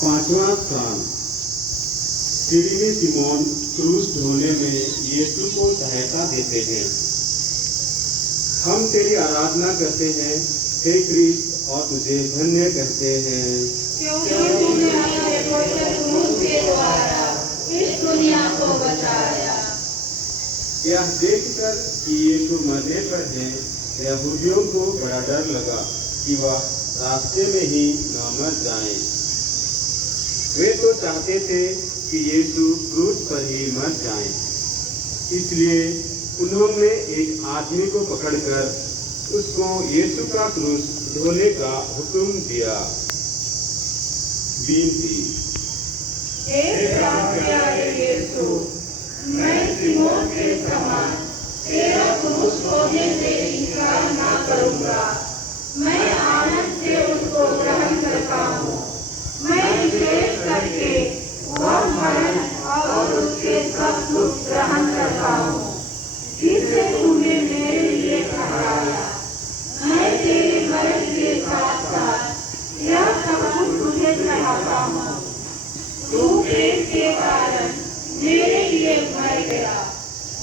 पांचवा स्थान। सीढ़ी सिमोन क्रूस ढोने में यीशु को सहायता देते हैं। हम तेरी आराधना करते हैं हे क्रिस्त और तुझे धन्य कहते हैं, क्योंकि तूने अपने पवित्र क्रूस के द्वारा इस दुनिया को बचाया। यह देखकर कि यीशु मरने पर है, यहूदियों को बड़ा डर लगा कि वह रास्ते में ही न मर जाएं। वे तो चाहते थे कि यीशु क्रूस पर ही मर जाएं। इसलिए उन्होंने एक आदमी को पकड़कर उसको यीशु का क्रूस ढोने का हुक्म दिया। विनती, हे प्यारे यीशु, मैं सिमोन के समान तेरा क्रूस ढोने से इनकार ना करूँगा। मैं आनंद से उसको ग्रहण करता हूँ। मैं विशेष करके वह मरण और उसके सब दुख ग्रहण करता हूँ जिसे तूने मेरे लिए ठहराया। मैं तेरे मरण के साथ साथ यह सब कुछ तुझे चढ़ाता हूँ। तू प्रेम के कारण मेरे लिए मर गया।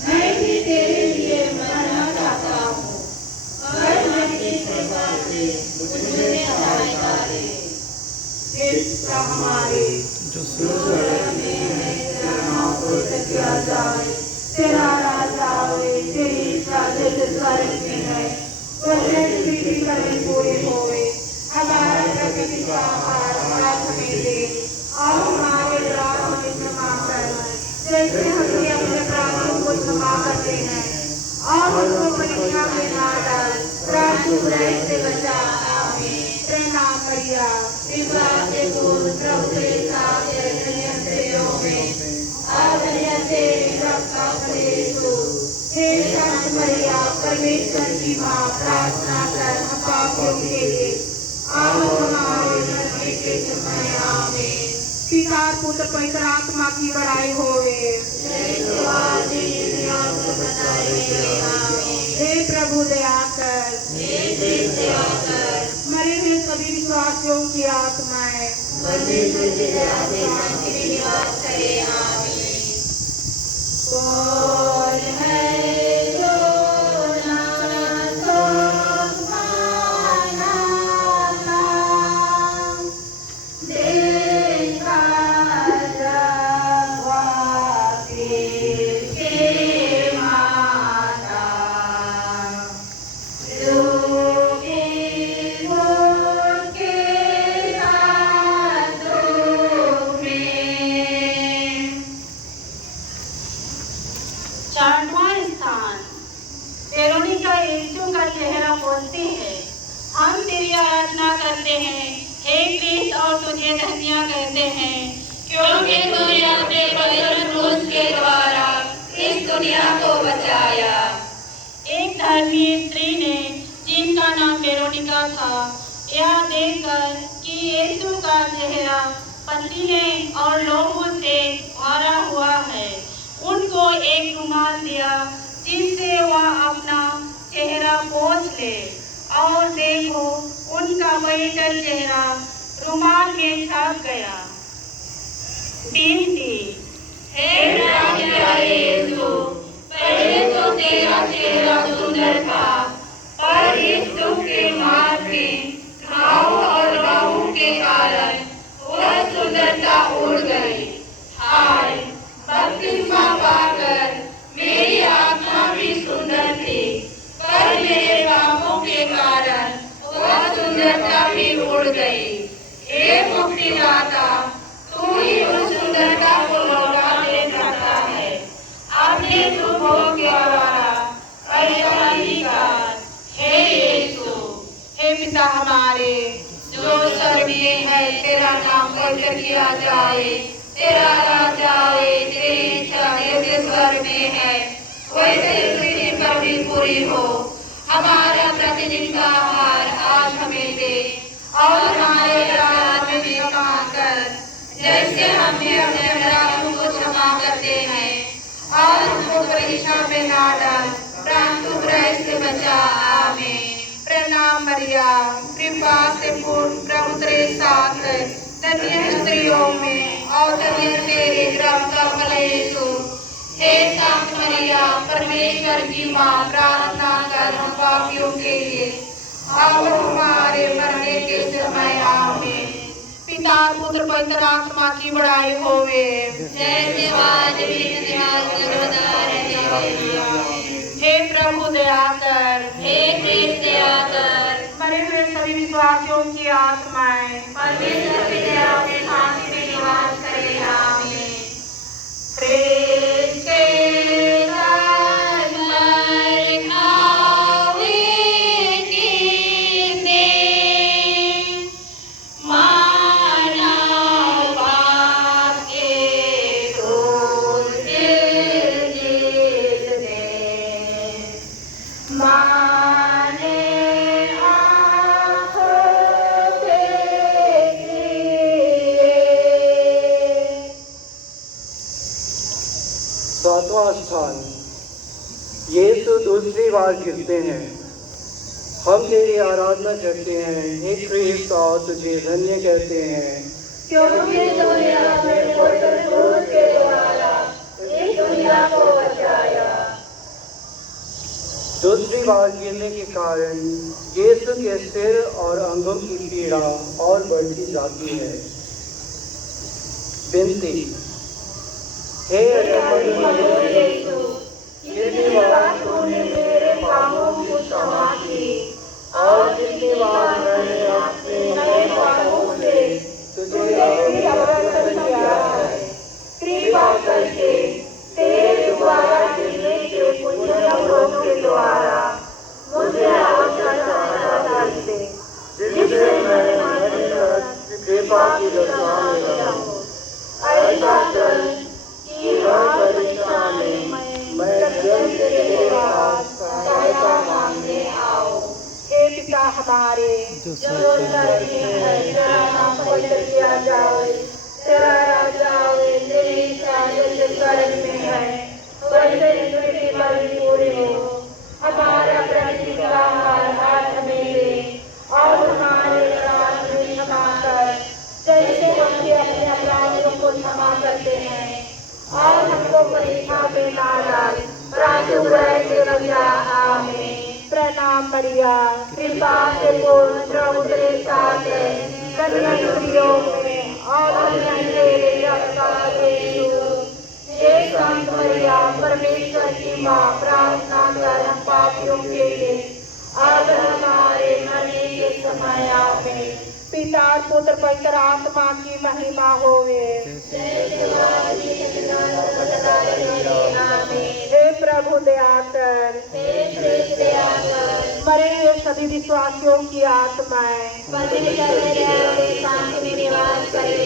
मैं भी तेरे लिए मरना चाहता हूँ। पर मैं इस कृपा से मुझे सहायता दे। हे पिता हमारे जो स्वर्ग में है, तेरा नाम पूजित किया जाए, तेरा राज आए, तेरी इच्छा जैसे स्वर्ग में है वैसे पृथ्वी पर भी पूरी होए। हमारा प्रकृति का आहार आज हमें दे और हमारे अपराध हमें क्षमा कर जैसे हम भी अपने अपराधियों को क्षमा करते हैं, और हमको परीक्षा में ना डाल, परंतु बुराई से बचा। आमीन। प्रणाम मरिया, कृपा से पूर्ण प्रभु तेरे साथ है, धन्य स्त्रियों में और धन्य तेरे रक्त का फल यीशु। हे संत मरिया, परमेश्वर की माँ, प्रार्थना कर हम पापियों के लिए और हमारे मरने के समय। आमीन। पिता पुत्र पवित्र आत्मा की बड़ाई होवे। हे प्रभु दया कर, मरे हुए सभी विश्वासियों की आत्माएं परमेश्वर की दया से शांति में निवास करे। आमीन। कौन है जो ना तो माना देव तूने अपने पवित्र क्रूस के द्वारा इस दुनिया को बचाया। एक धर्मी स्त्री ने, जिनका नाम वेरोनिका था, यह देखकर कि यीशु का चेहरा पसीने और लोगों से भरा हुआ है, उनको एक रुमाल दिया जिससे वह अपना चेहरा पोंछ ले। और देखो, उनका पवित्र चेहरा रुमाल में छप गया। विनती, हे प्राण प्यारे यीशु, पहले तो तेरा चेहरा सुंदर था, पर इस दुख के मार्ग में घाव और बाहों के कारण वह सुंदरता उड़ गई। हाय, बपतिस्मा पाकर मेरी आत्मा भी सुंदर थी, पर मेरे पापों के कारण वह सुंदरता भी उड़ गई। हे मुक्तिदाता, तू ही उस सुंदरता को लौटा दे सकता है। अपने शुभों के द्वारा परेशानी कर, हे यीशु। हे पिता हमारे जो स्वर्ग में है, तेरा नाम पवित्र किया जाए, तेरा राज्य आए, तेरी इच्छा जैसे स्वर्ग में है वैसे पृथ्वी पर भी पूरी हो। हमारा प्रतिदिन का आहार आज हमें दे, और हमारे अपराध में क्षमा कर, जैसे हमने अपने अपराधों को क्षमा करते हैं, और हमको परीक्षा में ना डाल, परंतु बुराई से बचा। आमीन। प्रणाम मरिया, कृपा से पूर्ण, प्रभु तेरे साथ है, धन्य है स्त्रियों में और धन्य तेरे गर्भ का फल यीशु। हे संत मरिया, परमेश्वर की माँ, प्रार्थना कर हम पापियों के लिए, अब हमारे मरने के समय। आमीन। पिता पुत्र पवित्र आत्मा की बड़ाई होवे, जैसे आज भी इतिहास सर्वदा रहे। हे प्रभु दया कर, हे कृष्ण दया कर, मरे हुए सभी विश्वासियों की आत्माएं परमेश्वर की दया से शांति में निवास करे। आमीन। प्रेम के सातवां स्थान, यीशु दूसरी बार गिरते हैं। हम तेरी आराधना करते हैं, हे क्रिस्त, और तुझे धन्य कहते हैं, क्योंकि तूने अपने पवित्र क्रूस के द्वारा इस दुनिया को बचाया। दूसरी बार गिरने के कारण यीशु के सिर और अंगों की पीड़ा और बढ़ती जाती है। विनती, हे यीशु, जितनी बार तूने मेरे पापों की क्षमा की और जितनी बार मैंने अपने नए पापों से तुझे अवसर किया है, कृपा करके तेरे द्वारा गिरने के पुण्यों के द्वारा मुझे अवसर दे, जिससे मैं कृपा की रक्षा में रहूं। ऐसा कर कि हर परीक्षा में मैं जल्द तेरे पास सहायता मांगने आऊं। हे पिता हमारे जो स्वर्ग में है, तेरा नाम पवित्र किया जाए, तेरा राज्य आए, तेरी इच्छा जैसे स्वर्ग में है वैसे पृथ्वी पर भी पूरी हो। हमारा प्रतिदिन का आहार आज हमें दे, और हमारे अपराध में क्षमा कर, जैसे हम भी अपने अपराधियों को क्षमा करते हैं, और हमको परीक्षा में ना डाल, परंतु बुराई से बचा। आमीन। प्रणाम मरिया, कृपा से पूर्ण, प्रभु तेरे साथ है, धन्य स्त्रियों में और धन्य तेरे गर्भ का फल यीशु। हे संत मरिया, परमेश्वर की माँ, प्रार्थना कर हम पापियों के लिए, अब हमारे मरने के समय। आमीन। पिता पुत्र पवित्र आत्मा की महिमा होवे। हे प्रभु दया कर, मरे हुए सभी विश्वासियों की आत्माएं शांति में निवास करे।